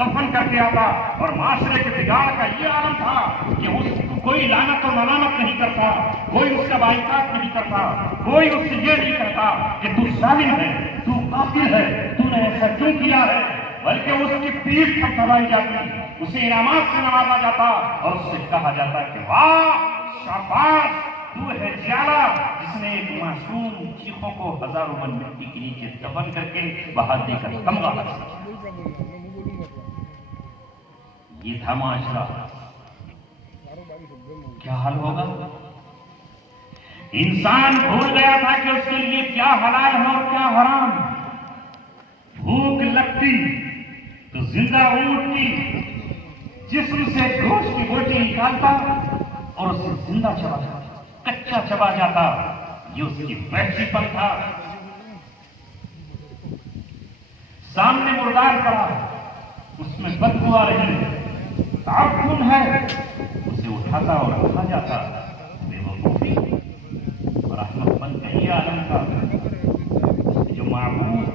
دفن کر کے آتا، اور معاشرے کے بگاڑ کا یہ عالم تھا کہ اس کو کوئی لعنت و ملامت نہیں کرتا، کوئی اس کا بائیکاٹ نہیں کرتا، کوئی اس سے یہ نہیں کہتا کہ تو ظالم ہے، تو قاتل ہے، تو نے ایسا کیوں کیا ہے، بلکہ اس کی پیٹھ پر دبائی جاتی، اسے انعامات سے نوازا جاتا اور اس سے کہا جاتا کہ واہ شاباش، تو ہے جیالہ جس نے ایک معصوم چیخوں کو ہزاروں من مٹی کے نیچے دفن کر کے بہا دے کر تمغہ حاصل کیا۔ یہ تھا معاشرہ، کیا حال ہوگا؟ انسان بھول گیا تھا کہ اس کے لیے کیا حلال ہے اور کیا حرام۔ بھوک لگتی تو زندہ اونٹ کی جسم سے گوشت کی بوٹی نکالتا اور اسے زندہ چبا جاتا، کچا چبا جاتا، یہ اس کی وحشی پن تھا۔ سامنے مردار پڑا، اس میں بدبو آ رہی ہے، تعفن ہے، اسے اٹھاتا اور کھا جاتا۔ بے وقوفی اور احمد پن کا یہ عالم تھا۔ جو معبود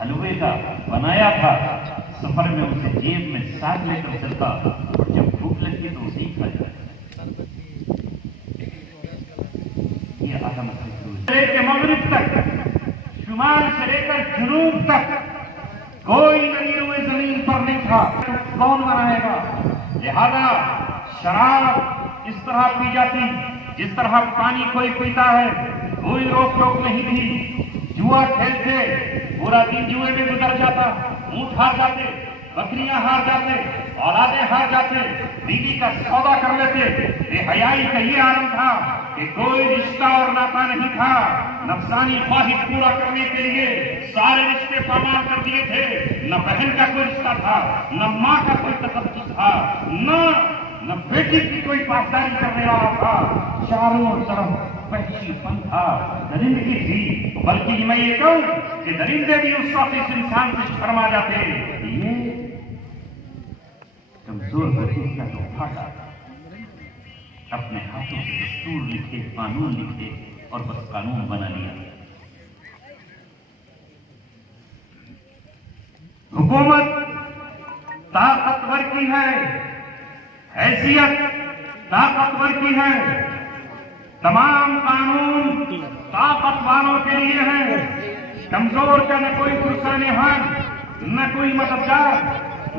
حلوے کا بنایا تھا، سفر میں اسے جیب میں ساتھ لے کر چلتا، اور جب بھوک لگتی تو اسے ہی کھا جاتا۔ یہ عالم کے مغرب تک، شمال سے لے کر جنوب تک کوئی نئی روئے زمین پر نہیں تھا۔ کون بنائے گا؟ لہذا شراب اس طرح پی جاتی جس طرح پانی کوئی پیتا ہے، کوئی روک ٹوک نہیں تھی۔ جوا کھیلتے، پورا دن جوئے میں گزر جاتا، اونٹ ہار جاتے، بکریاں ہار جاتے، اولادیں ہار جاتے، بیوی کا سودا کر لیتے۔ بے حیائی کا یہ عالم تھا کہ کوئی رشتہ اور ناتا نہیں تھا۔ نفسانی خواہش پورا کرنے کے لیے سارے رشتے پامال کر دیے تھے۔ نہ بہن کا کوئی رشتہ تھا، نہ ماں کا کوئی تقدس تھا، نہ بیٹی کی کوئی پاسداری کرنے والا تھا۔ چاروں طرف وحشی پن تھا، درندگی تھی۔ بلکہ میں یہ کہوں کہ درندے بھی اس وقت اس انسان سے شرما جاتے، یہ کمزور ہوتی کا تو پھاٹا، اپنے ہاتھوں سے دستور لکھے، قانون لکھے اور بس قانون بنا لیا۔ حکومت طاقتور کی ہے، حیثیت طاقتور کی ہے، تمام قانون طاقت والوں کے لیے ہیں۔ کمزور کا نہ کوئی فرسان حال، نہ کوئی مددگار،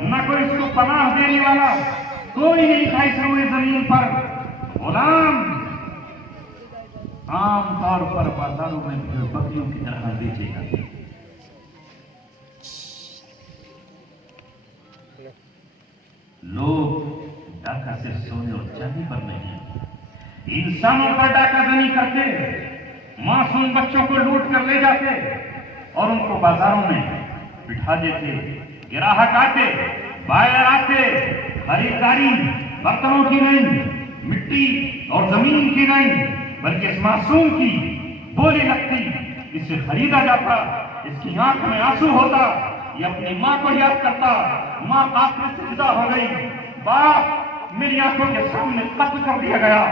نہ کوئی اس کو پناہ دینے والا، کوئی نہیں تھا اس روئے زمین پر۔ غلام عام طور پر بازاروں میں بکریوں کی طرح بیچے جاتے، لوگ ڈاکہ صرف سونے اور چاندی پر نہیں، انسانوں پر ڈاکہ زنی کرتے، معصوم بچوں کو لوٹ کر لے جاتے اور ان کو بازاروں میں بٹھا دیتے۔ گراہک آتے، بائر آتے، خریداری برتنوں کی نہیں، مٹی اور زمین کی نہیں، بلکہ اس معصوم کی بولی لگتی، اسے خریدا جاتا، اس کی آنکھ میں آنسو ہوتا، یہ اپنی ماں کو یاد کرتا، ماں قافلے سے جدا ہو گئی، باپ میری آنکھوں کے سامنے قتل کر دیا گیا،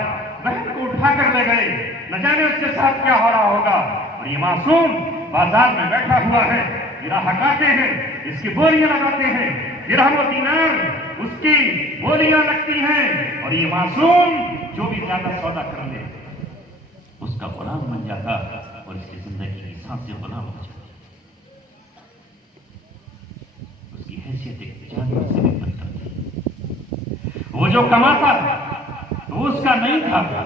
بہن کو اٹھا کر لے گئے، نہ جانے اس کے ساتھ کیا ہو رہا ہوگا۔ اور یہ معصوم بازار میں بیٹھا ہوا ہے، گراہک آتے ہیں، اس کی بولیاں لگاتے ہیں، درہم و دینار اس کی بولیاں لگتی ہیں، اور یہ معصوم جو بھی زیادہ سودا کر لے اس کا غلام بن جاتا اور اس کی زندگی کی سانس سے غلام ہو جاتا، اس کی حیثیت ایک جانور سے بھی بدتر تھی۔ وہ جو کماتا تو اس کا نہیں تھا،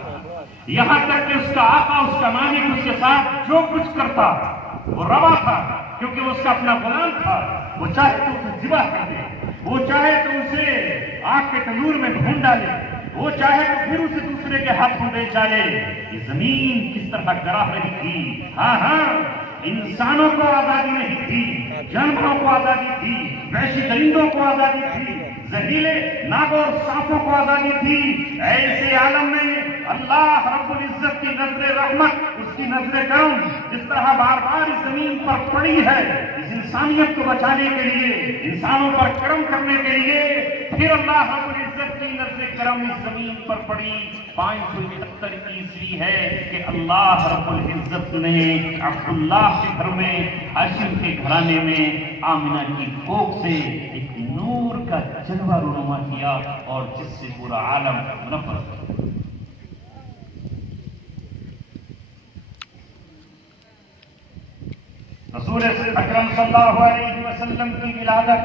یہاں تک کہ اس کا آقا، اس کا مالک اس کے ساتھ جو کچھ کرتا وہ روا تھا، کیونکہ وہ اس کا اپنا غلام تھا۔ وہ چاہے تو اسے ذبح کر دے، وہ چاہے تو اسے آگ کے تنور میں بھون ڈالے، وہ چاہے تو پھر اسے دوسرے کے ہاتھوں بیچ ڈالے۔ یہ زمین کس طرح گراہ رہی تھی، ہاں انسانوں کو آزادی نہیں تھی، جانوروں کو آزادی تھی، وحشی درندوں کو آزادی تھی، زہریلے ناگوں اور سانپوں کو آزادی تھی۔ ایسے عالم میں اللہ رب العزت کی نظر رحمت، اس کی نظر کرم جس طرح بار بار اس زمین پر پڑی ہے، اس انسانیت کو بچانے کے لیے، انسانوں پر کرم کرنے کے لیے، پھر اللہ رب العزت العزت کی نظر کرم اس زمین پر پڑی 571 عیسوی ہے کہ اللہ رب العزت نے عبداللہ کے گھر میں ہاشم کے گھرانے میں آمنہ کی کوکھ سے ایک نور کا جلوہ رونما کیا اور جس سے پورا عالم منور ہوا۔ رسول اکرم صلی اللہ علیہ وسلم کی ولادت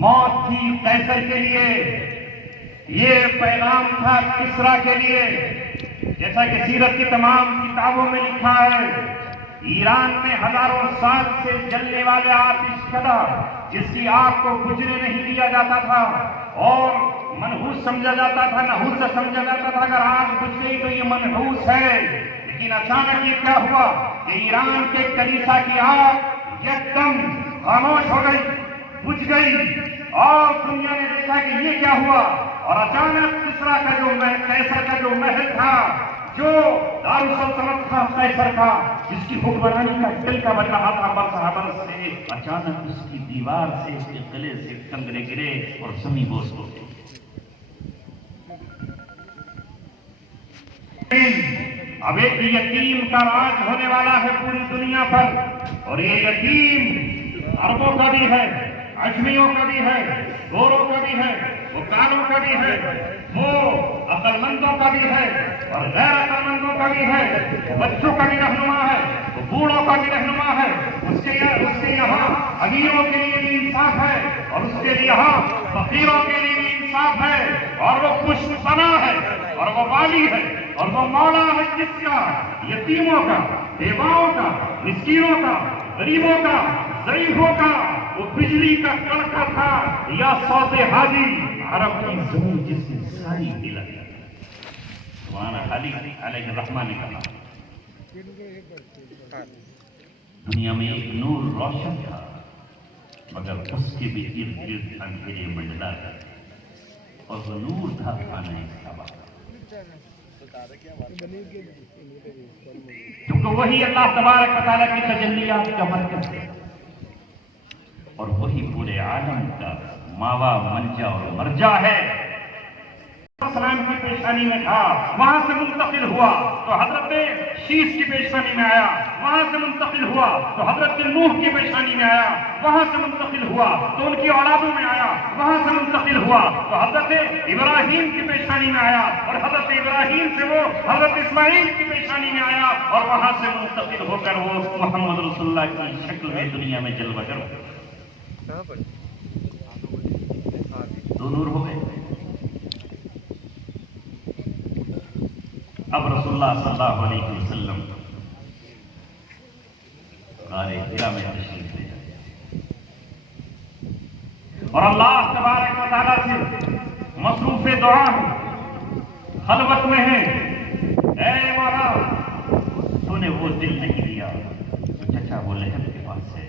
موت تھی قیصر کے لیے، یہ پیغام تھا کسریٰ کے لیے۔ جیسا کہ سیرت کی تمام کتابوں میں لکھا ہے، ایران میں ہزاروں سال سے جلنے والے آتش کدہ جس کی آگ کو بجھنے نہیں دیا جاتا تھا اور منحوس سمجھا جاتا تھا، نحوس سے سمجھا جاتا تھا، اگر آگ بجھ گئی تو یہ منحوس ہے، لیکن اچانک یہ کیا ہوا کہ ایران کے کلیسا کی آگ یکدم خاموش ہو گئی، بجھ گئی، اور دنیا نے دیکھا کہ یہ کیا ہوا، اور اچانک کسریٰ کا جو قیصر کا جو محل تھا، جو دارالسلطنت تھا قیصر کا، جس کی حکمرانی کا دل کا بن رہا تھا برس سے، اچانک اس کی دیوار سے، اس کے قلعے سے کنگرے گرے اور زمیں بوس ہو گئی۔ اب ایک یتیم کا راج ہونے والا ہے پوری دنیا پر، اور یہ یتیم عربوں کا بھی ہے، عجمیوں کا بھی ہے، گوروں کا بھی ہے، وہ کالوں کا بھی ہے، وہ عقل مندوں کا بھی ہے اور غیر عقل مندوں کا بھی ہے، وہ بچوں کا بھی رہنما ہے، وہ بوڑھوں کا بھی رہنما ہے، اس کے یہاں امیروں کے لیے بھی انصاف ہے اور اس کے یہاں فقیروں کے لیے بھی انصاف ہے، اور وہ خوش پناہ ہے اور وہ والی ہے اور وہ مولا ہے جس کا یتیموں کا، بیواؤں کا، مسکینوں کا، غریبوں کا، ضعیفوں کا وہ بجلی کا کڑکا تھا یا صوت حاجی عرب کی زمین جس سے ساری ہلا گیا۔ مولانا علی علیہ الرحمٰن نے کہا دنیا میں ایک نور روشن تھا مگر اس کے بھی ارد گرد اندھیرے منڈلا ہے، اور وہ نور تھا خانہ کعبہ، کیونکہ وہی اللہ تبارک و تعالیٰ کی تجلیات کا مرکز ہے اور وہی پورے عالم کا ماوا منجا اور مرجع ہے۔ السلام کی پیشانی میں تھا، وہاں سے منتقل ہوا تو حضرت شیش کی پیشانی میں آیا، وہاں سے منتقل ہوا تو حضرت نوح کی پیشانی میں آیا، وہاں سے منتقل ہوا تو ان کی اولادوں میں آیا، وہاں سے منتقل ہوا تو حضرت ابراہیم کی پیشانی میں آیا، اور حضرت ابراہیم سے وہ حضرت اسماعیل کی پیشانی میں آیا، اور وہاں سے منتقل ہو کر وہ محمد رسول اللہ کی شکل میں دنیا میں جلوہ گر ہو گیا۔ دو نور ہو گئے۔ اب رسول اللہ صلی اللہ علیہ وسلم غار حرا میں تشریف لے جائے اور اللہ تبارک و تعالیٰ سے مصروف دعا خلوت میں ہے، اے مولا تو نے وہ دل نہیں دیا جو چچا ابو لہب کے پاس ہے،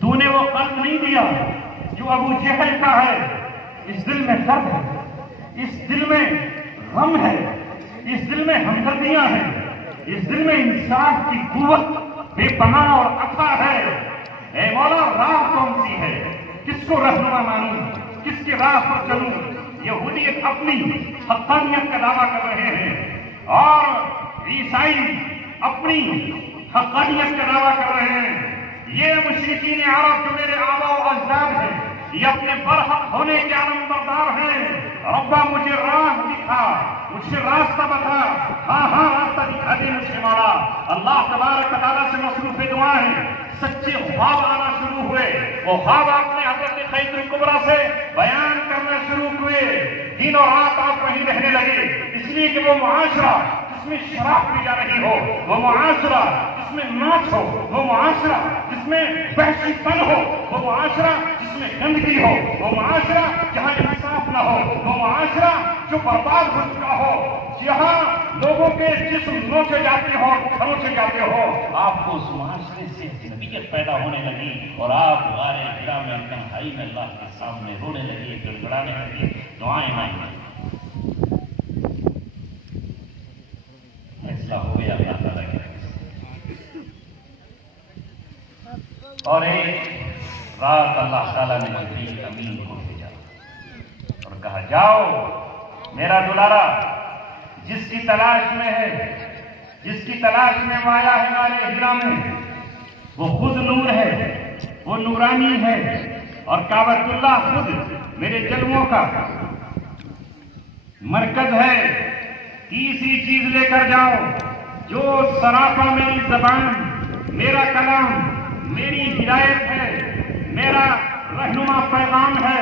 تو نے وہ قلب نہیں دیا جو ابو جہل کا ہے، اس دل میں درد ہے، اس دل میں غم ہے، اس دل میں ہمدردیاں ہیں، اس دل میں انصاف کی قوت بے پناہ اور عطا ہے۔ اے مولا راہ کون سی ہے، کس کو رہنما مانوں، کس کے راہ پر چلوں؟ یہودیت اپنی حقانیت کا دعویٰ کر رہے ہیں اور عیسائی اپنی حقانیت کا دعویٰ کر رہے ہیں، یہ مشرکین عرب جو میرے آبا و اجداد ہیں یہ اپنے برحق ہونے کے علم بردار ہیں۔ ربا مجھے راہ دکھا، مجھے راستہ بتا، ہاں ہاں راستہ دکھا دے مجھے مولا۔ اللہ تبارک و تعالیٰ سے مصروف دعا ہے، سچے خواب آنا شروع ہوئے، وہ خواب آپ نے حضرت خیبر الکبریٰ سے بیان کرنا شروع ہوئے، دن اور رات آپ وہیں رہنے لگے، اس لیے کہ وہ معاشرہ جس میں شراب پی جا رہی ہو، وہ معاشرہ جس میں ناچ ہو، وہ معاشرہ جس میں وحشی پن ہو، وہ معاشرہ جس میں گندگی ہو، وہ معاشرہ جہاں انصاف نہ ہو، وہ معاشرہ جو برباد ہو چکا ہو، جہاں لوگوں کے جسم نوچے جاتے ہو، کھروچے جاتے ہو، آپ کو اس معاشرے سے جنبیت پیدا ہونے لگی اور آپ غار حرا میں تنہائی میں اللہ کے سامنے رونے لگے، گڑگڑانے لگے، دعائیں مانگنے فیصلہ ہو گیا اللہ تعالیٰ کے۔ اور ایک رات اللہ تعالیٰ نے جبریل امین کو بھیجا کہا جاؤ میرا دلارا جس کی تلاش میں ہے، جس کی تلاش میں وہ آیا ہے ہمارے ہجرا میں، وہ خود نور ہے، وہ نورانی ہے، اور کعبۃ اللہ خود میرے جلووں کا مرکز ہے۔ تیسری چیز لے کر جاؤ، جو سراپا میری زبان، میرا کلام، میری ہدایت ہے، میرا رہنما پیغام ہے،